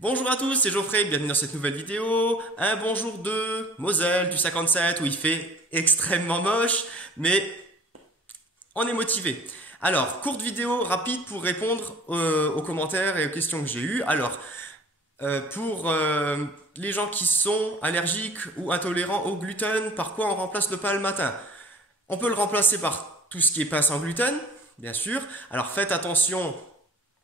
Bonjour à tous, c'est Geoffrey, bienvenue dans cette nouvelle vidéo. Un bonjour de Moselle du 57 où il fait extrêmement moche, mais on est motivé. Alors, courte vidéo rapide pour répondre aux commentaires et aux questions que j'ai eues. Alors, pour les gens qui sont allergiques ou intolérants au gluten, par quoi on remplace le pain le matin? On peut le remplacer par tout ce qui est pain sans gluten, bien sûr. Alors faites attention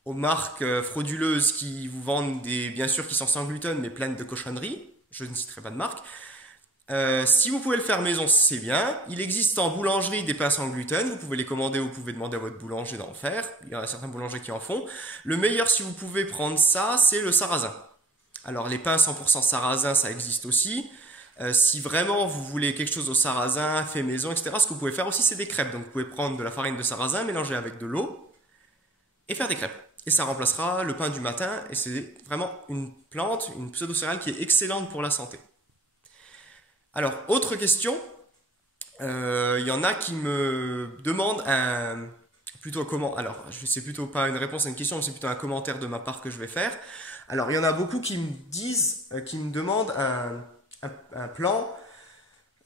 aux marques frauduleuses qui vous vendent bien sûr, qui sont sans gluten, mais pleines de cochonneries. Je ne citerai pas de marque. Si vous pouvez le faire maison, c'est bien. Il existe en boulangerie des pains sans gluten. Vous pouvez les commander ou vous pouvez demander à votre boulanger d'en faire. Il y a certains boulangers qui en font. Le meilleur, si vous pouvez prendre ça, c'est le sarrasin. Alors, les pains 100% sarrasin, ça existe aussi. Si vraiment vous voulez quelque chose au sarrasin, fait maison, etc., ce que vous pouvez faire aussi, c'est des crêpes. Donc, vous pouvez prendre de la farine de sarrasin, mélanger avec de l'eau et faire des crêpes. Et ça remplacera le pain du matin. Et c'est vraiment une plante, une pseudo-céréale qui est excellente pour la santé. Alors, autre question. Il y en a qui me demandent plutôt comment. Alors, c'est plutôt pas une réponse à une question, mais c'est plutôt un commentaire de ma part que je vais faire. Alors, il y en a beaucoup qui me disent, qui me demandent un plan,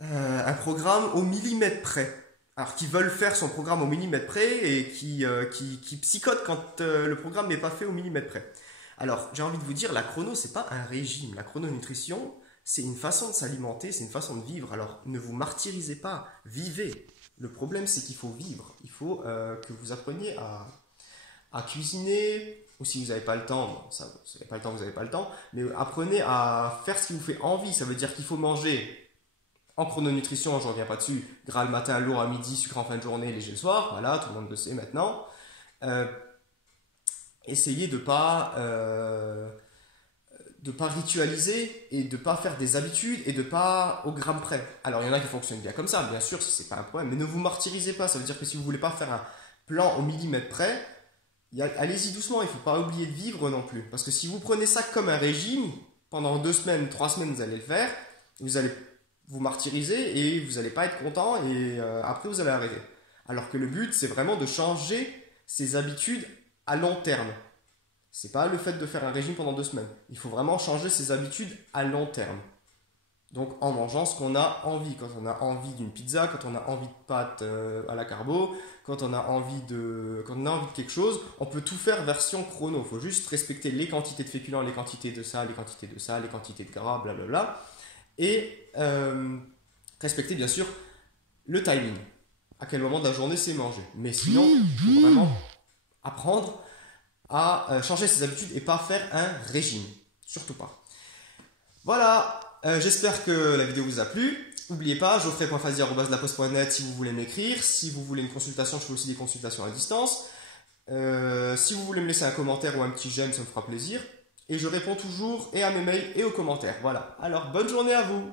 un programme au millimètre près. Alors, qui veulent faire son programme au millimètre près et qui psychotent quand le programme n'est pas fait au millimètre près. Alors, j'ai envie de vous dire, la chrono, c'est pas un régime. La chrononutrition, c'est une façon de s'alimenter, c'est une façon de vivre. Alors, ne vous martyrisez pas, vivez. Le problème, c'est qu'il faut vivre. Il faut que vous appreniez à cuisiner, ou si vous n'avez pas le temps, bon, ça, vous n'avez pas le temps, vous n'avez pas le temps, mais apprenez à faire ce qui vous fait envie. Ça veut dire qu'il faut manger en chrononutrition, je ne reviens pas dessus, gras le matin, lourd à midi, sucre en fin de journée, léger le soir. Voilà, tout le monde le sait maintenant. Essayez de pas ritualiser et de pas faire des habitudes et de pas au gramme près. Alors il y en a qui fonctionnent bien comme ça, bien sûr, c'est pas un problème, mais ne vous martyrisez pas. Ça veut dire que si vous voulez pas faire un plan au millimètre près, allez-y doucement. Il faut pas oublier de vivre non plus, parce que si vous prenez ça comme un régime, pendant 2 semaines, 3 semaines, vous allez le faire, vous allez vous martyriser et vous n'allez pas être content et après vous allez arrêter. Alors que le but, c'est vraiment de changer ses habitudes à long terme. C'est pas le fait de faire un régime pendant 2 semaines. Il faut vraiment changer ses habitudes à long terme. Donc en mangeant ce qu'on a envie. Quand on a envie d'une pizza, quand on a envie de pâtes à la carbo, quand on a envie de quelque chose, on peut tout faire version chrono. Il faut juste respecter les quantités de féculents, les quantités de ça, les quantités de ça, les quantités de gras, blablabla. Et respecter bien sûr le timing. À quel moment de la journée c'est manger. Mais sinon, il faut vraiment apprendre à changer ses habitudes et pas faire un régime. Surtout pas. Voilà, j'espère que la vidéo vous a plu. N'oubliez pas, geoffrey.fazi@laposte.net si vous voulez m'écrire. Si vous voulez une consultation, je fais aussi des consultations à distance. Si vous voulez me laisser un commentaire ou un petit j'aime, ça me fera plaisir. Et je réponds toujours et à mes mails et aux commentaires. Voilà, alors bonne journée à vous!